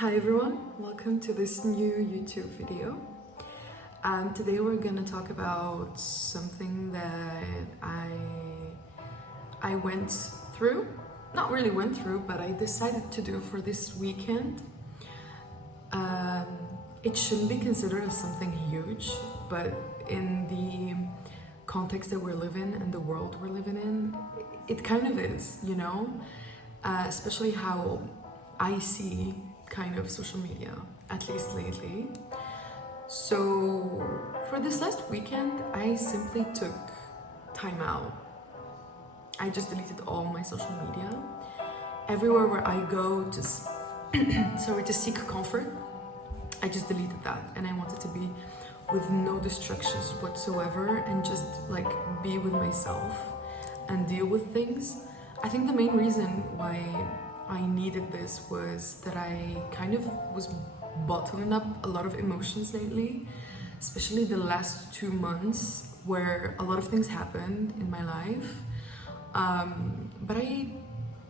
Hi everyone, welcome to this new YouTube video. Today we're gonna talk about something that I went through, not really went through, but I decided to do for this weekend. It shouldn't be considered as something huge, but in the context that we're living and the world we're living in, it kind of is, you know? Especially how I see kind of social media, at least lately. So for this last weekend, I simply took time out. I just deleted all my social media. Everywhere where I go to to seek comfort, I just deleted that, and I wanted to be with no distractions whatsoever and just like be with myself and deal with things. I think the main reason why I needed this was that I kind of was bottling up a lot of emotions lately, especially the last 2 months where a lot of things happened in my life. But I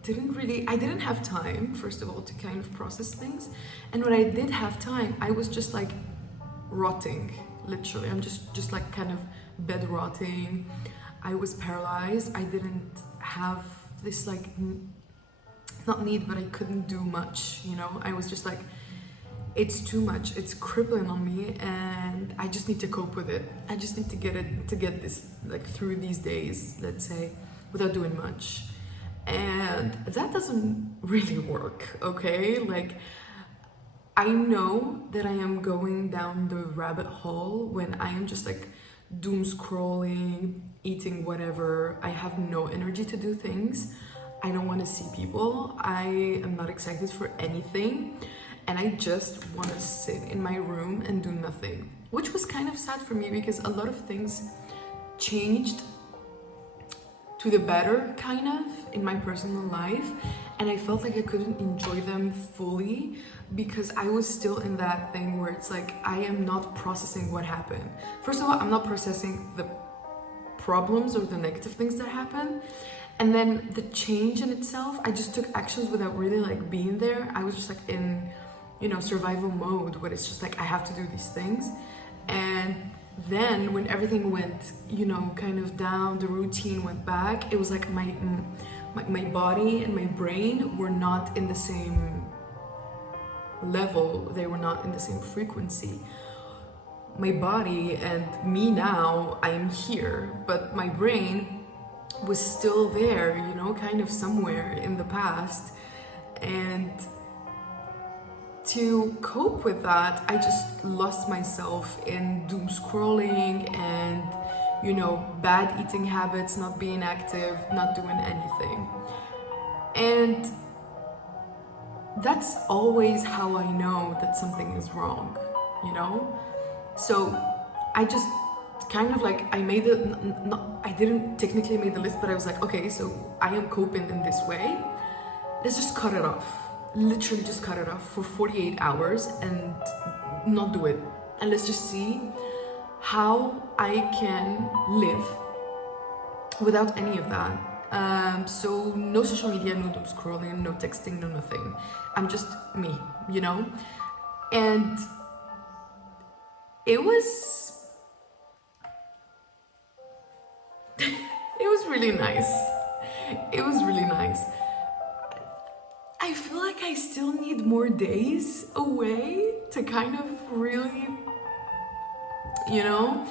didn't have time, first of all, to kind of process things. And when I did have time, I was just like rotting, literally. I'm just like kind of bed rotting. I was paralyzed. I didn't have this like, not need, but I couldn't do much, you know? I was just like, it's too much, it's crippling on me, and I just need to cope with it. I just need to get this like through these days, let's say, without doing much. And that doesn't really work, okay? Like, I know that I am going down the rabbit hole when I am just like doom scrolling, eating whatever. I have no energy to do things. I don't want to see people. I am not excited for anything. And I just want to sit in my room and do nothing, which was kind of sad for me because a lot of things changed to the better, kind of, in my personal life. And I felt like I couldn't enjoy them fully because I was still in that thing where it's like, I am not processing what happened. First of all, I'm not processing the problems or the negative things that happen. And then the change in itself, I just took actions without really like being there. I was just like in, you know, survival mode where it's just like, I have to do these things. And then when everything went, you know, kind of down, the routine went back, it was like my body and my brain were not in the same level. They were not in the same frequency. My body and me now, I am here, but my brain was still there, you know, kind of somewhere in the past. And to cope with that, I just lost myself in doom scrolling and, you know, bad eating habits, not being active, not doing anything. And that's always how I know that something is wrong, you know? So I just kind of like, I made it, I didn't technically make the list, but I was like, okay, so I am coping in this way. Let's just cut it off. Literally just cut it off for 48 hours and not do it. And let's just see how I can live without any of that. So no social media, no doom scrolling, no texting, no nothing. I'm just me, you know? And it was really nice. It was really nice. I feel like I still need more days away to kind of really, you know,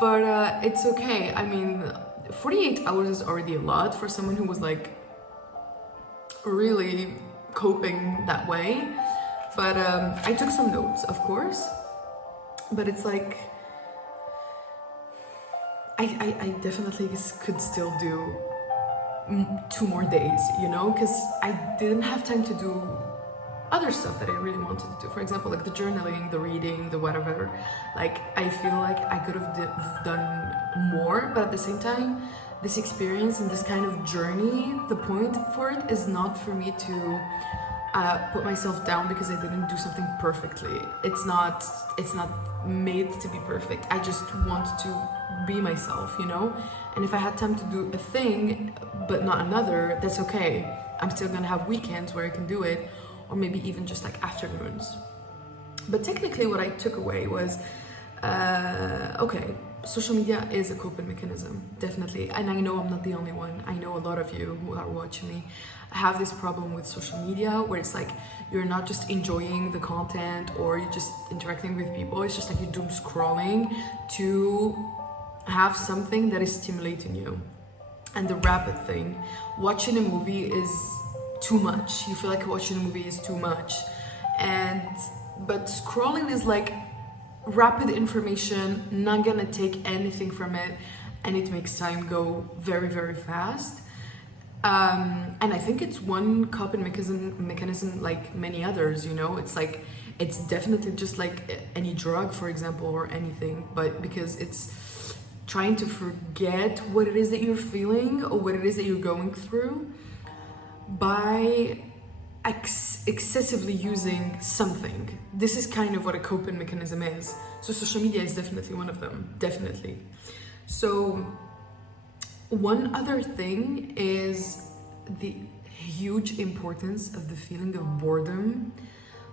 but it's okay. I mean, 48 hours is already a lot for someone who was like really coping that way. But I took some notes, of course, but it's like, I definitely could still do 2 more days, you know, because I didn't have time to do other stuff that I really wanted to do. For example, like the journaling, the reading, the whatever. Like, I feel like I could have done more, but at the same time, this experience and this kind of journey, the point for it is not for me to put myself down because I didn't do something perfectly. It's not made to be perfect. I just want to be myself, you know? And if I had time to do a thing but not another, that's okay. I'm still gonna have weekends where I can do it. or maybe even just like afternoons. But technically what I took away was, okay, social media is a coping mechanism, definitely. And I know I'm not the only one. I know a lot of you who are watching me have this problem with social media where it's like you're not just enjoying the content or you're just interacting with people. It's just like you're doom scrolling to have something that is stimulating you. And the rapid thing, watching a movie is too much. You feel like watching a movie is too much. But scrolling is like rapid information, not gonna take anything from it, and it makes time go very, very fast. And I think it's one coping mechanism like many others, you know? It's like, it's definitely just like any drug, for example, or anything, but because it's trying to forget what it is that you're feeling or what it is that you're going through by excessively using something. This is kind of what a coping mechanism is. So social media is definitely one of them, definitely. So one other thing is the huge importance of the feeling of boredom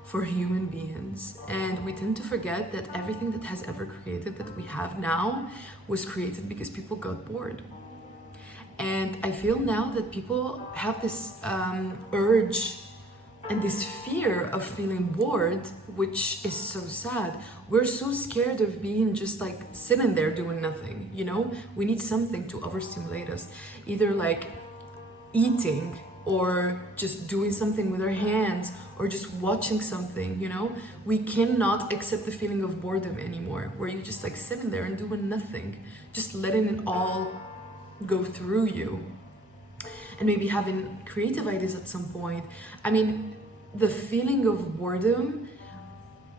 for human beings. And we tend to forget that everything that has ever created that we have now was created because people got bored. And I feel now that people have this urge and this fear of feeling bored, which is so sad. We're so scared of being just like sitting there doing nothing, you know? We need something to overstimulate us, either like eating or just doing something with our hands or just watching something, you know? We cannot accept the feeling of boredom anymore, where you're just like sitting there and doing nothing, just letting it all go through you. And maybe having creative ideas at some point. I mean, the feeling of boredom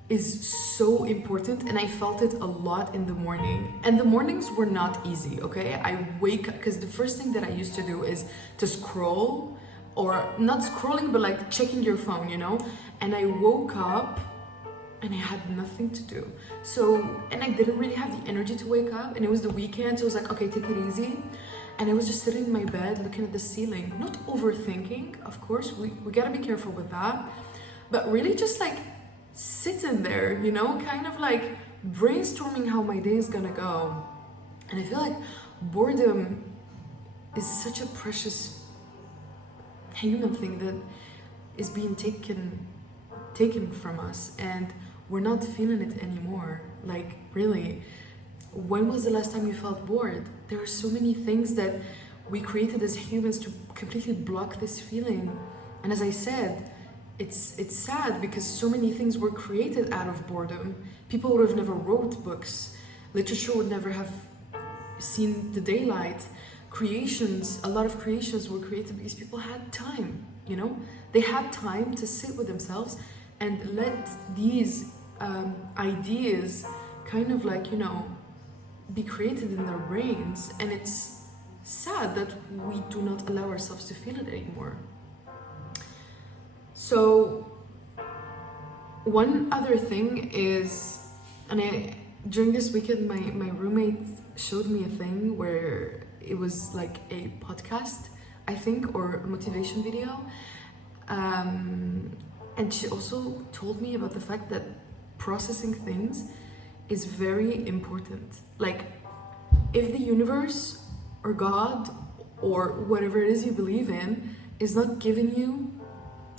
is so important, and I felt it a lot in the morning. And the mornings were not easy, okay? I wake up, because the first thing that I used to do is to scroll, or not scrolling, but like checking your phone, you know? And I woke up and I had nothing to do. So, and I didn't really have the energy to wake up, and it was the weekend, so I was like, okay, take it easy. And I was just sitting in my bed looking at the ceiling, not overthinking, of course, we gotta be careful with that, but really just like sitting there, you know, kind of like brainstorming how my day is gonna go. And I feel like boredom is such a precious human thing that is being taken from us, and we're not feeling it anymore. Like, really, when was the last time you felt bored? There are so many things that we created as humans to completely block this feeling. And as I said, it's sad because so many things were created out of boredom. People would have never wrote books. Literature would never have seen the daylight. Creations, a lot of creations were created because people had time, you know? They had time to sit with themselves and let these ideas kind of like, you know, be created in their brains. And it's sad that we do not allow ourselves to feel it anymore. So one other thing is, and during this weekend my roommate showed me a thing where it was like a podcast, I think, or a motivation video, and she also told me about the fact that processing things is very important. Like, if the universe or God or whatever it is you believe in is not giving you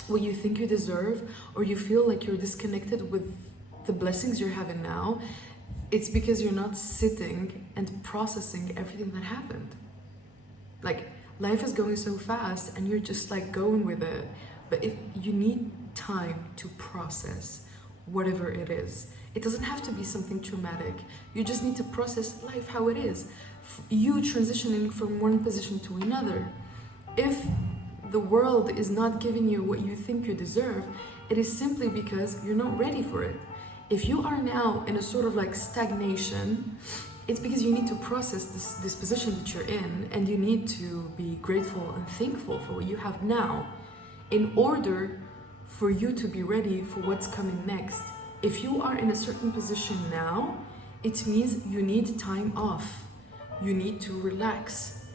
what you think you deserve, or you feel like you're disconnected with the blessings you're having now, it's because you're not sitting and processing everything that happened. Like, life is going so fast and you're just like going with it, but you need time to process whatever it is. It doesn't have to be something traumatic. You just need to process life how it is. You transitioning from one position to another. If the world is not giving you what you think you deserve, it is simply because you're not ready for it. If you are now in a sort of like stagnation, it's because you need to process this position that you're in, and you need to be grateful and thankful for what you have now in order for you to be ready for what's coming next. If you are in a certain position now, it means you need time off. You need to relax.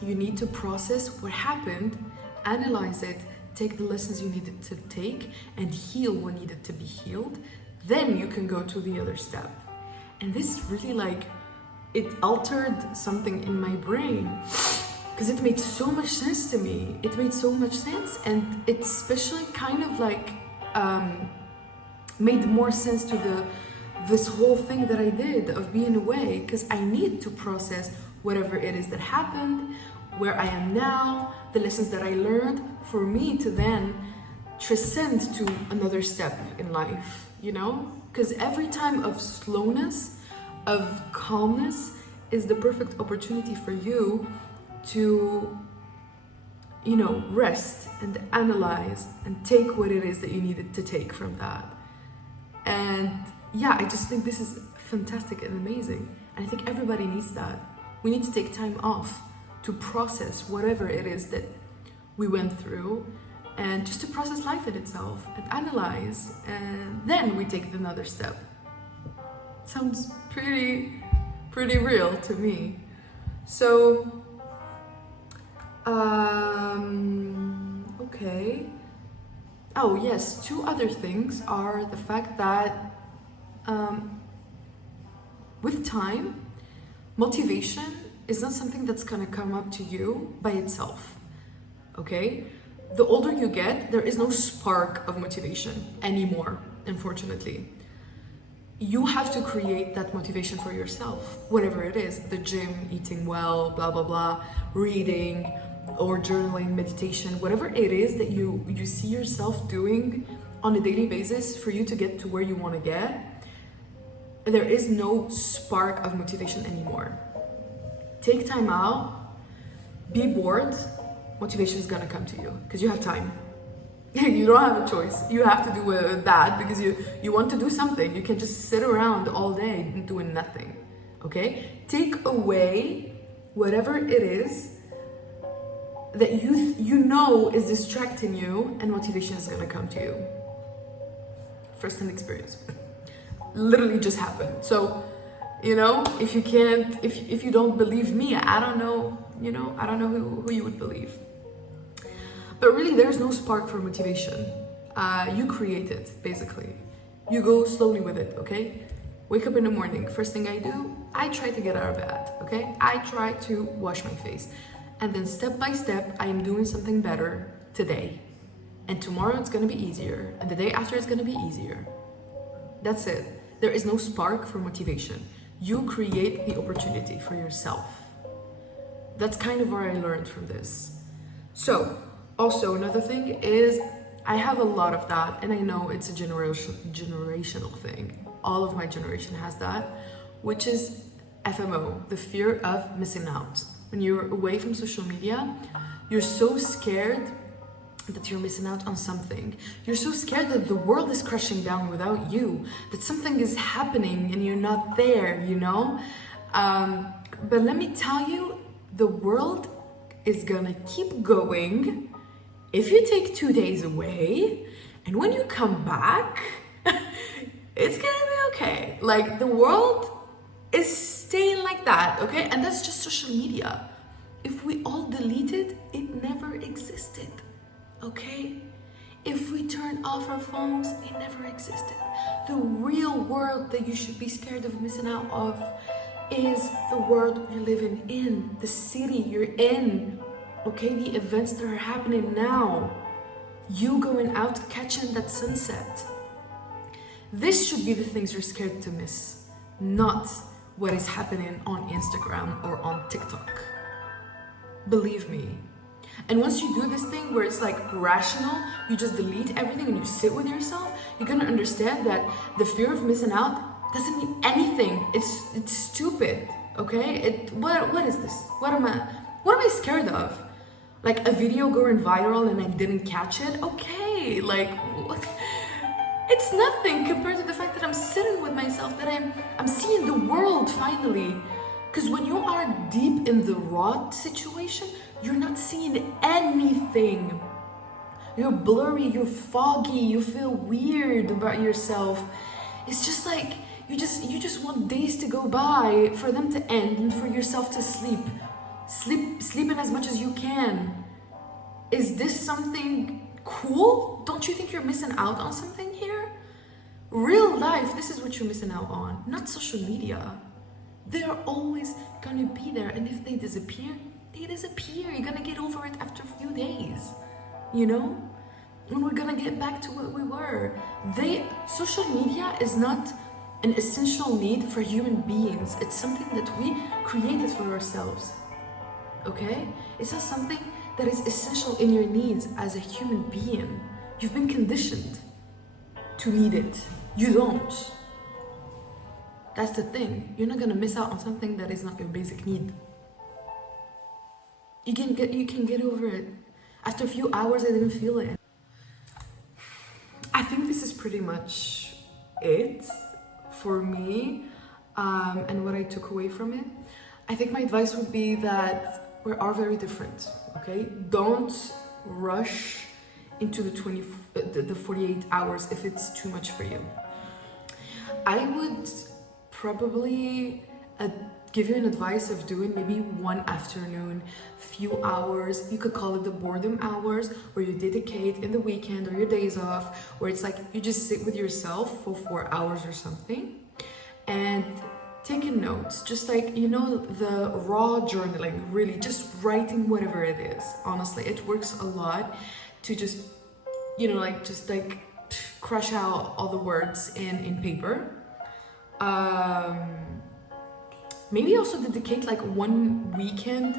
You need to process what happened, analyze it, take the lessons you needed to take, and heal what needed to be healed, then you can go to the other step. And this really like, it altered something in my brain because it made so much sense to me. It made so much sense, and it especially kind of like made more sense to this whole thing that I did of being away, because I need to process whatever it is that happened, where I am now, the lessons that I learned, for me to then transcend to another step in life, you know? Because every time of slowness, of calmness, is the perfect opportunity for you to, you know, rest and analyze and take what it is that you needed to take from that. And yeah, I just think this is fantastic and amazing. And I think everybody needs that. We need to take time off to process whatever it is that we went through, and just to process life in itself and analyze, and then we take another step. Sounds pretty real to me. So okay. Oh yes, two other things are the fact that with time, motivation is not something that's gonna come up to you by itself, okay? The older you get, there is no spark of motivation anymore, unfortunately. You have to create that motivation for yourself, whatever it is, the gym, eating well, blah, blah, blah, reading, or journaling, meditation, whatever it is that you see yourself doing on a daily basis for you to get to where you wanna get, there is no spark of motivation anymore. Take time out, be bored, motivation is gonna come to you because you have time. You don't have a choice. You have to do that because you want to do something. You can just sit around all day doing nothing, okay? Take away whatever it is that you know is distracting you, and motivation is gonna come to you. First-hand experience. Literally just happened. So, you know, if you don't believe me, I don't know, you know, I don't know who you would believe. But really, there's no spark for motivation. You create it, basically. You go slowly with it, okay? Wake up in the morning. First thing I do, I try to get out of bed, okay? I try to wash my face. And then step by step, I am doing something better today. And tomorrow it's gonna be easier. And the day after it's gonna be easier. That's it. There is no spark for motivation. You create the opportunity for yourself. That's kind of what I learned from this. So, also another thing is, I have a lot of that, and I know it's a generational thing. All of my generation has that, which is FOMO, the fear of missing out. When you're away from social media, you're so scared that you're missing out on something. You're so scared that the world is crashing down without you, that something is happening and you're not there, you know? But let me tell you, the world is gonna keep going if you take 2 days away, and when you come back, it's gonna be okay. Like, the world is staying like that, okay? And that's just social media. If we all deleted, it never existed, okay? If we turn off our phones, it never existed. The real world that you should be scared of missing out of is the world you're living in, the city you're in, okay? The events that are happening now. You going out catching that sunset. This should be the things you're scared to miss, not what is happening on Instagram or on TikTok. Believe me. And once you do this thing where it's like rational, you just delete everything and you sit with yourself, you're gonna understand that the fear of missing out doesn't mean anything. It's stupid, okay? What is this? What am I scared of? Like a video going viral and I didn't catch it? Okay, like what? It's nothing compared to the fact that I'm sitting with myself, that I'm seeing the world finally. Because when you are deep in the rot situation, you're not seeing anything. You're blurry, you're foggy, you feel weird about yourself. It's just like you just want days to go by, for them to end, and for yourself to sleep in as much as you can. Is this something cool? Don't you think you're missing out on something here? Real life, this is what you're missing out on, not social media. They're always gonna be there, and if they disappear, they disappear. You're gonna get over it after a few days, you know? And we're gonna get back to what we were. Social media is not an essential need for human beings. It's something that we created for ourselves, okay? It's not something that is essential in your needs as a human being. You've been conditioned to need it. You don't. That's the thing. You're not gonna miss out on something that is not your basic need. You can get over it. After a few hours, I didn't feel it. I think this is pretty much it for me, and what I took away from it. I think my advice would be that we are very different, okay? Don't rush into the 48 hours if it's too much for you. I would probably give you an advice of doing maybe one afternoon, few hours. You could call it the boredom hours, where you dedicate in the weekend or your days off, where it's like you just sit with yourself for 4 hours or something and taking notes, just like, you know, the raw journaling, really just writing whatever it is. Honestly, it works a lot to just, you know, like just like crush out all the words in paper. Maybe also dedicate like one weekend,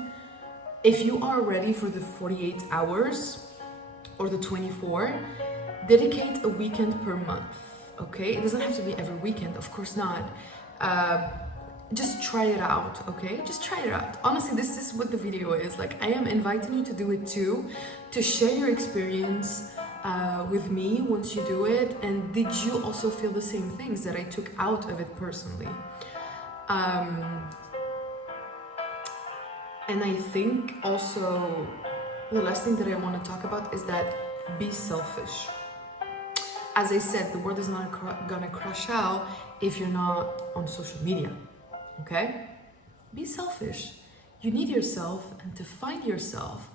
if you are ready for the 48 hours or the 24, dedicate a weekend per month, okay? It doesn't have to be every weekend, of course not. Just try it out, okay? Just try it out. Honestly, this is what the video is. Like, I am inviting you to do it too, to share your experience with me once you do it. And did you also feel the same things that I took out of it personally? And I think also the last thing that I want to talk about is that be selfish. As I said, the world is not gonna crash out if you're not on social media, okay? Be selfish. You need yourself, and to find yourself,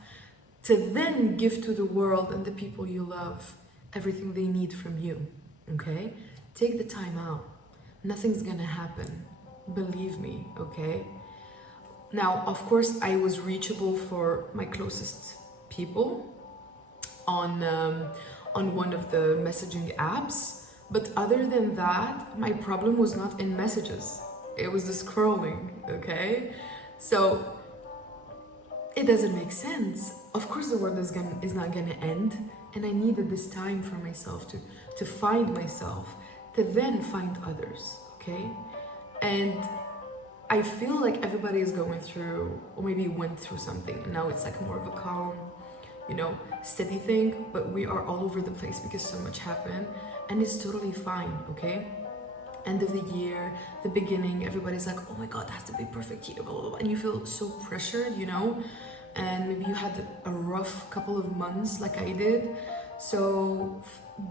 to then give to the world and the people you love everything they need from you, okay? Take the time out. Nothing's gonna happen. Believe me, okay? Now, of course, I was reachable for my closest people on one of the messaging apps, but other than that, my problem was not in messages. It was the scrolling, okay? So it doesn't make sense. Of course, the world is not gonna end, and I needed this time for myself to find myself, to then find others, okay? And I feel like everybody is going through, or maybe went through something, and now it's like more of a calm, you know, steady thing, but we are all over the place because so much happened, and it's totally fine, okay? End of the year, the beginning, everybody's like, oh my God, that has to be perfect year, blah, blah, blah, and you feel so pressured, you know? And maybe you had a rough couple of months like I did. So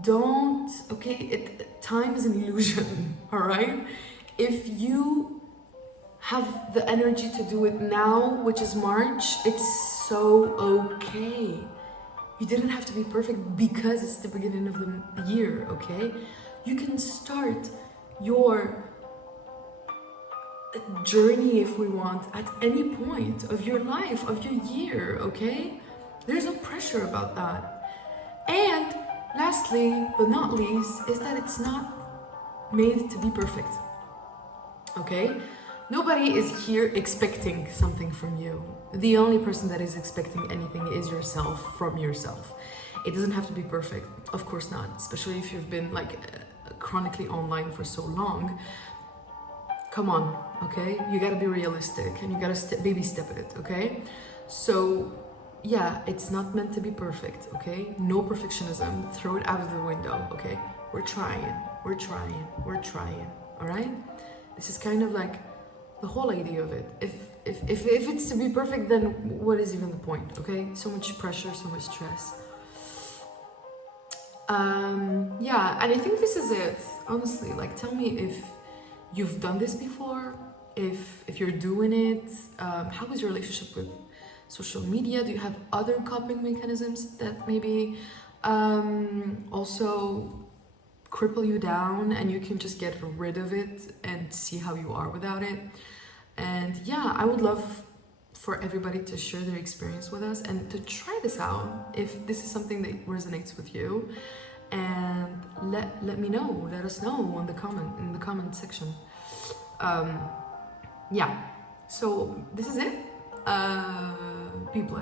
don't, okay, time is an illusion, all right? If you have the energy to do it now, which is March, it's so okay. You didn't have to be perfect because it's the beginning of the year, okay? You can start your journey, if we want, at any point of your life, of your year, okay? There's no pressure about that. And lastly, but not least, is that it's not made to be perfect, okay? Nobody is here expecting something from you. The only person that is expecting anything is yourself, from yourself. It doesn't have to be perfect, of course not, especially if you've been like chronically online for so long. Come on, okay? You gotta be realistic, and you gotta baby step it, okay? So yeah, it's not meant to be perfect, okay? No perfectionism, throw it out of the window, okay? We're trying, all right? This is kind of like the whole idea of it. If it's to be perfect, then what is even the point, okay? So much pressure, so much stress. Yeah, and I think this is it, honestly. Like, tell me if you've done this before, if you're doing it. How is your relationship with social media? Do you have other coping mechanisms that maybe Also cripple you down, and you can just get rid of it and see how you are without it. And yeah, I would love for everybody to share their experience with us and to try this out if this is something that resonates with you, and let me know, let us know in the comment section. Yeah, so this is it. Be blessed.